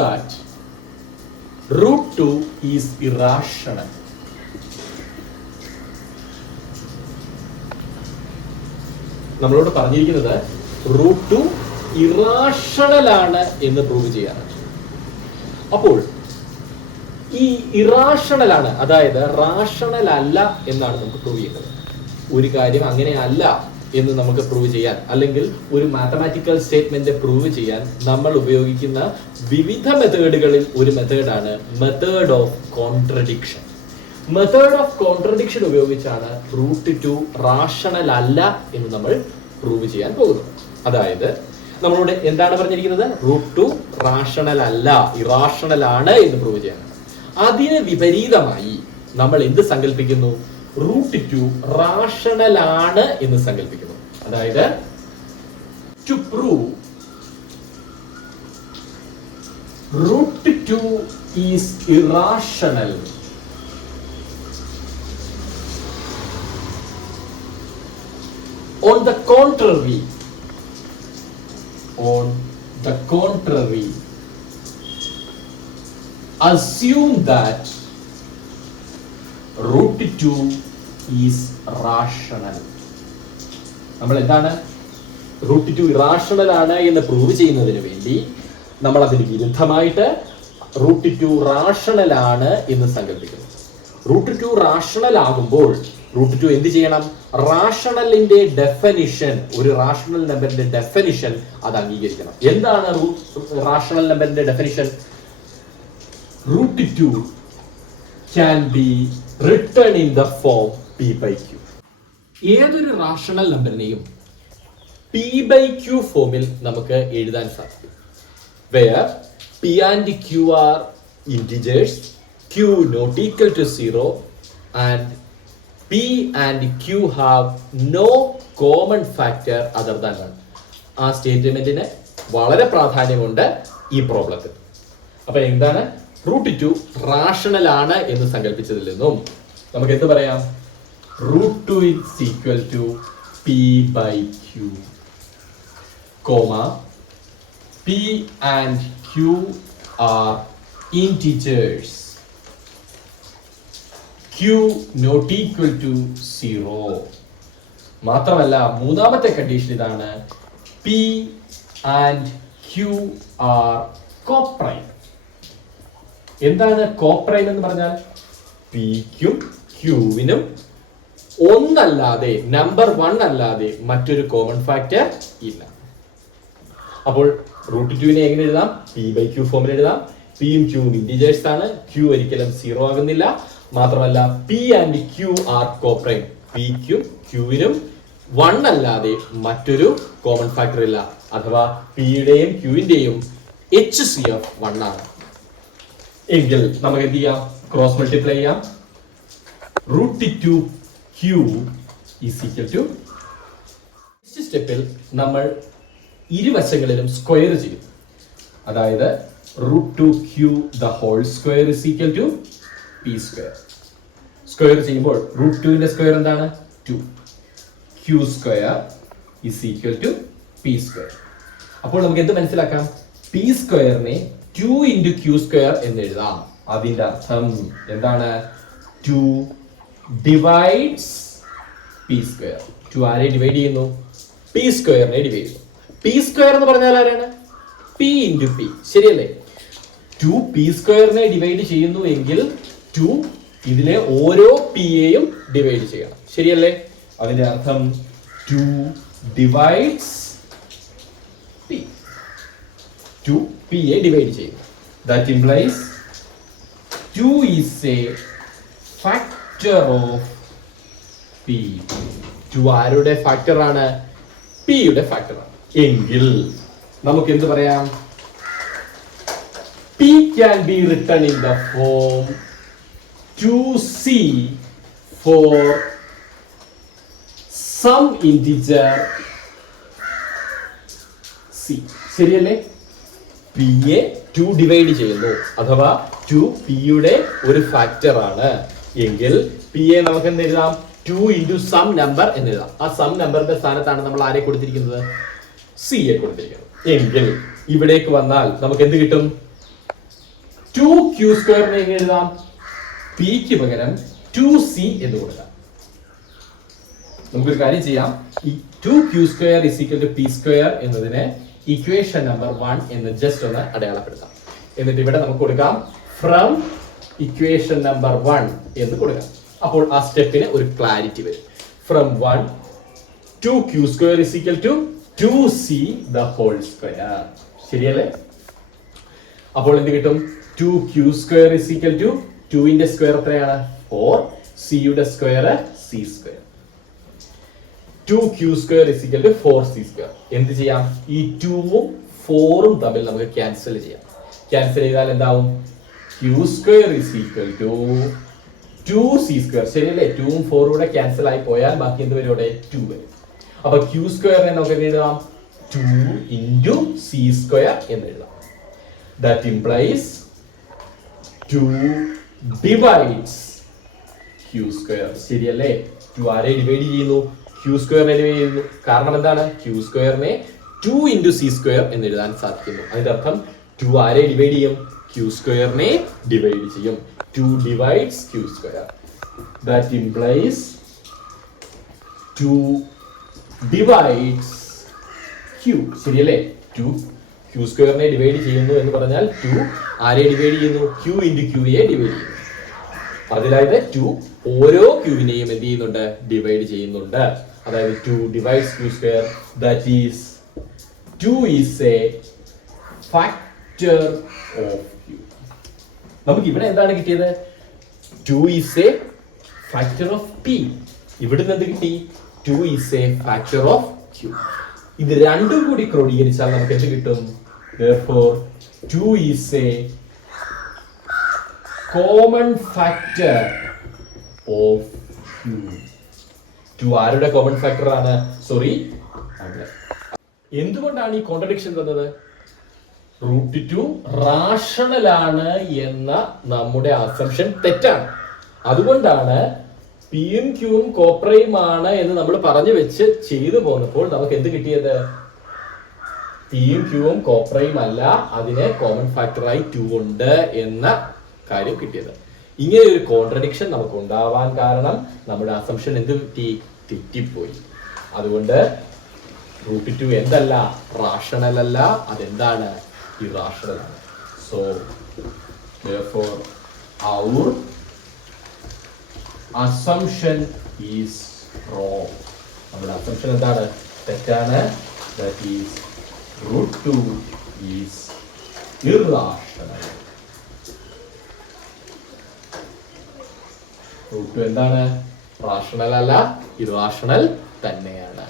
that root 2 is irrational. നമ്മളോട് പറഞ്ഞിരിക്കുന്നത് root 2 irrational ആണ് എന്ന് പ്രൂവ് ചെയ്യാനാണ്. അപ്പോൾ ഈ ഇറാഷണൽ ആണ്, അതായത് റാഷണൽ അല്ല എന്നാണ് നമുക്ക് പ്രൂവ് ചെയ്യുന്നത്. ഒരു കാര്യം അങ്ങനെ അല്ല എന്ന് നമുക്ക് പ്രൂവ് ചെയ്യാൻ, അല്ലെങ്കിൽ ഒരു മാത്തമാറ്റിക്കൽ സ്റ്റേറ്റ്മെന്റ് പ്രൂവ് ചെയ്യാൻ നമ്മൾ ഉപയോഗിക്കുന്ന വിവിധ മെത്തേഡുകളിൽ ഒരു മെത്തേഡാണ് method of contradiction. Method of contradiction ഉപയോഗിച്ചാണ് റൂട്ട് 2 റാഷണൽ അല്ല എന്ന് നമ്മൾ പ്രൂവ് ചെയ്യാൻ പോകുന്നത്. അതായത് നമ്മളോട് എന്താണ് പറഞ്ഞിരിക്കുന്നത്? റൂട്ട് 2 റാഷണൽ അല്ല, ഇറാഷണൽ ആണ് എന്ന് പ്രൂവ് ചെയ്യാനാണ്. അതിന് വിപരീതമായി നമ്മൾ എന്ത് സങ്കല്പിക്കുന്നു? റൂട്ട് 2 റാഷണൽ ആണ് എന്ന് സങ്കല്പിക്കുന്നു. അതായത് to prove root 2 is irrational, on the contrary, assume that root 2 is rational. നമ്മൾ എന്താണ് റൂട്ട് 2 ഇറാഷണൽ ആണ് എന്ന് പ്രൂവ് ചെയ്യുന്നതിന് വേണ്ടി നമ്മൾ അതിന് വിരുദ്ധമായിട്ട് റൂട്ട് 2 റാഷണൽ ആണ് എന്ന് സങ്കല്പിക്കുന്നു. റൂട്ട് 2 റാഷണൽ ആകുമ്പോൾ റൂട്ട് 2 എന്ത് ചെയ്യണം? റാഷണലിന്റെ ഡെഫിനിഷൻ, ഒരു റാഷണൽ നമ്പറിന്റെ ഡെഫിനിഷൻ അത് അംഗീകരിക്കണം. എന്താണ് റാഷണൽ നമ്പറിന്റെ definition? Root 2 can be written in the form p/q. ഏതൊരു റാഷണൽ നമ്പറിനെയും p/q ഫോമിൽ നമുക്ക് എഴുതാൻ സാധിക്കും. where p and q are integers, q not equal to 0 and p and q have no common factor other than 1. ആ സ്റ്റേറ്റ്മെന്റിന് വളരെ പ്രാധാന്യമുണ്ട് ഈ പ്രോബ്ലത്തിൽ. അപ്പൊ എന്താണ് റൂട്ട് 2 റാഷണൽ ആണ് എന്ന് സങ്കല്പിച്ചതിൽ നിന്നും നമുക്ക് എന്ത് പറയാം? Root 2 is equal to p/q, p and q are integers, q not equal to 0. മാത്രമല്ല മൂന്നാമത്തെ കണ്ടീഷൻ ഇതാണ്, p and q are coprime. എന്താണ് കോപ്രൈം എന്ന് പറഞ്ഞാൽ? പിക്കും ക്യൂവിനും ഒന്നല്ലാതെ, നമ്പർ 1 അല്ലാതെ മറ്റൊരു കോമൺ ഫാക്ടർ ഇല്ല. അപ്പോൾ റൂട്ട് 2 എങ്ങനെ എഴുതാം? p/q ഫോമിൽ എഴുതാം. പിയും ക്യൂവും ഇന്റിജേഴ്സ് ആണ്, ക്യൂ ഒരിക്കലും 0 ആകുന്നില്ല. മാത്രമല്ല p and q are coprime, പിക്കും ക്യൂവിനും 1 അല്ലാതെ മറ്റൊരു കോമൺ ഫാക്ടർ ഇല്ല. അഥവാ പിയുടെയും ക്യൂവിന്റെയും HCF 1 ആണ്. എങ്കിൽ നമുക്ക് എന്ത് ചെയ്യാം? ക്രോസ് മൾട്ടിപ്ലൈ ചെയ്യാം. Root 2q is equal to, next സ്റ്റെപ്പിൽ നമ്മൾ ഇരുവശങ്ങളിലും സ്ക്വയർ ചെയ്യും. അതായത് root 2q the whole square is equal to p square. Square ചെയ്യുമ്പോൾ റൂട്ട് 2ന്റെ സ്ക്വയർ എന്താണ്? 2. q square is equal to p square. അപ്പോൾ നമുക്ക് എന്ത് മനസ്സിലാക്കാം? p സ്ക്വയറിനെ 2 into q സ്ക്വയർ എന്ന് എഴുതാം. അതിന്റെ അർത്ഥം എന്താണ്? 2 ഡിവൈഡ്സ് p സ്ക്വയർ. 2 ആരെ ഡിവൈഡ് ചെയ്യുന്നു? p സ്ക്വയറിനെ ഡിവൈഡ് ചെയ്യുന്നു. p സ്ക്വയർ എന്ന് പറഞ്ഞാൽ ആരാണ്? p into p, ശരിയല്ലേ? 2 p സ്ക്വയറിനെ ഡിവൈഡ് ചെയ്യുന്നു എങ്കിൽ 2 ഇതിലെ ഓരോ p യെയും ഡിവൈഡ് ചെയ്യണം, ശരിയല്ലേ? അതിന്റെ അർത്ഥം 2 ഡിവൈഡ്സ് p. 2 p യെ ഡിവൈഡ് ചെയ്യുന്നു. That implies 2 is a factor of p. 2 ആരുടെ ഫാക്ടർ ആണ്? p യുടെ ഫാക്ടർ ആണ്. എങ്കിൽ നമുക്ക് എന്ത് പറയാം? p can be written in the form 2c for some integer c, ശരിയല്ലേ? p യെ 2 ഡിവൈഡ് ചെയ്യുന്നു, അഥവാ 2 p യുടെ ഒരു ഫാക്ടർ ആണ്. എങ്കിൽ p യെ നമുക്ക് എന്ത് എഴുതാം? 2 into some number എന്ന് എഴുതാം. ആ സം നമ്പറിന്റെ സ്ഥാനത്താണ് നമ്മൾ ആരെ കൊടുത്തിരിക്കുന്നത്? c യെ കൊടുത്തിരിക്കുന്നത്. എങ്കിൽ ഇവിടേക്ക് വന്നാൽ നമുക്ക് എന്ത് കിട്ടും? 2q² എങ്ങനെ എഴുതാം? പിക്ക് പകരം 2c എന്ന് കൊടുക്കാം. നമുക്കൊരു കാര്യം ചെയ്യാം. ഈ 2q² p² എന്നതിനെ ഇക്വേഷൻ നമ്പർ 1 എന്ന് ജസ്റ്റ് ഒന്ന് അടയാളപ്പെടുത്താം. എന്നിട്ട് ഇവിടെ നമുക്ക് കൊടുക്കാം ഫ്രം ഇക്വേഷൻ നമ്പർ 1 എന്ന് കൊടുക്കാം. അപ്പോൾ ആ സ്റ്റെപ്പിന് ഒരു ക്ലാരിറ്റി വരും. From 1 2q² 2c the whole square. ശരിയല്ലേ? അപ്പോൾ എന്ത് കിട്ടും? 2q² 2ന്റെ സ്ക്വയർ എത്രയാണ്? 4. c യുടെ സ്ക്വയർ c². 2q² 4c². എന്ത് ചെയ്യാം? ഈ 2ഉം 4ഉം തമ്മിൽ നമുക്ക് ക്യാൻസൽ ചെയ്യാം. ക്യാൻസൽ ചെയ്താൽ എന്താവും? q² 2c². ശരിയല്ലേ? 2ഉം 4ഉം കൂടെ ക്യാൻസൽ ആയി പോയാൽ ബാക്കി എന്ത് വരും? ഇവിടെ 2 വരും. അപ്പൊ q² നമുക്ക് എഴുതാം 2 × c² എന്ന് എഴുതാം. That implies 2 divides q². ശരിയല്ലേ? 2 ആരെ ഡിവൈഡ് ചെയ്യുന്നു? q² ഡിവൈഡ് ചെയ്യുന്നു. കാരണം എന്താണ്? q² 2 × c² എന്ന് എഴുതാൻ സാധിക്കുന്നു. അതിന്റെ അർത്ഥം 2 ആരെ ഡിവൈഡ് ചെയ്യും? q² ഡിവൈഡ് ചെയ്യും. 2 divides q². That implies 2 divides q. ശരിയല്ലേ? 2 q² ഡിവൈഡ് ചെയ്യുന്നു എന്ന് പറഞ്ഞാൽ 2 ആരെ ഡിവൈഡ് ചെയ്യുന്നു? q × q യെ ഡിവൈഡ് ചെയ്യുന്നു. അതിലായത് 2 ഓരോ q-വിനെയും എന്ത് ചെയ്യുന്നുണ്ട്? ഡിവൈഡ് ചെയ്യുന്നുണ്ട്. അതായത് 2 divides q². That is 2 is a factor of q. നമുക്ക് ഇവിടെ എന്താണ് കിട്ടിയത്? 2 is a factor of p. ഇവിടുന്ന് എന്ത് കിട്ടി? 2 is a factor of q. ഇത് രണ്ടും കൂടി ക്രോഡീകരിച്ചാൽ നമുക്ക് എന്ത് കിട്ടും? Therefore 2 is a common factor of q. 2 ആരുടെ കോമൺ ഫാക്ടർ ആണ്? സോറി, എന്തുകൊണ്ടാണ് ഈ കോൺട്രഡിക്ഷൻ തന്നത്? √2 റാഷണൽ ആണ് എന്ന നമ്മുടെ അസംഷൻ തെറ്റാണ്. അതുകൊണ്ടാണ് പിയും ക്യൂവും കോപ്രയും ആണ് എന്ന് നമ്മൾ പറഞ്ഞു വെച്ച് ചെയ്തു പോന്നപ്പോൾ നമുക്ക് എന്ത് കിട്ടിയത്? പിയും ക്യൂവും കോപ്രയും അല്ല, അതിന് കോമൺ ഫാക്ടറായി 2 ഉണ്ട് എന്ന കാര്യം കിട്ടിയത്. ഇങ്ങനെ ഒരു കോൺട്രഡിക്ഷൻ നമുക്ക് ഉണ്ടാവാൻ കാരണം നമ്മുടെ അസംഷൻ എന്ത് തെറ്റിപ്പോയി. അതുകൊണ്ട് √2 എന്തല്ല? റാഷണൽ അല്ല, അതെന്താണ്? ഇറാഷണൽ ആണ്. So therefore our assumption is wrong. നമ്മുടെ assumption എന്താണ്? തെറ്റാണ്. That is √2 is irrational. √2 എന്താണ്? റാഷണൽ അല്ല, ഇറാഷണൽ തന്നെയാണ്.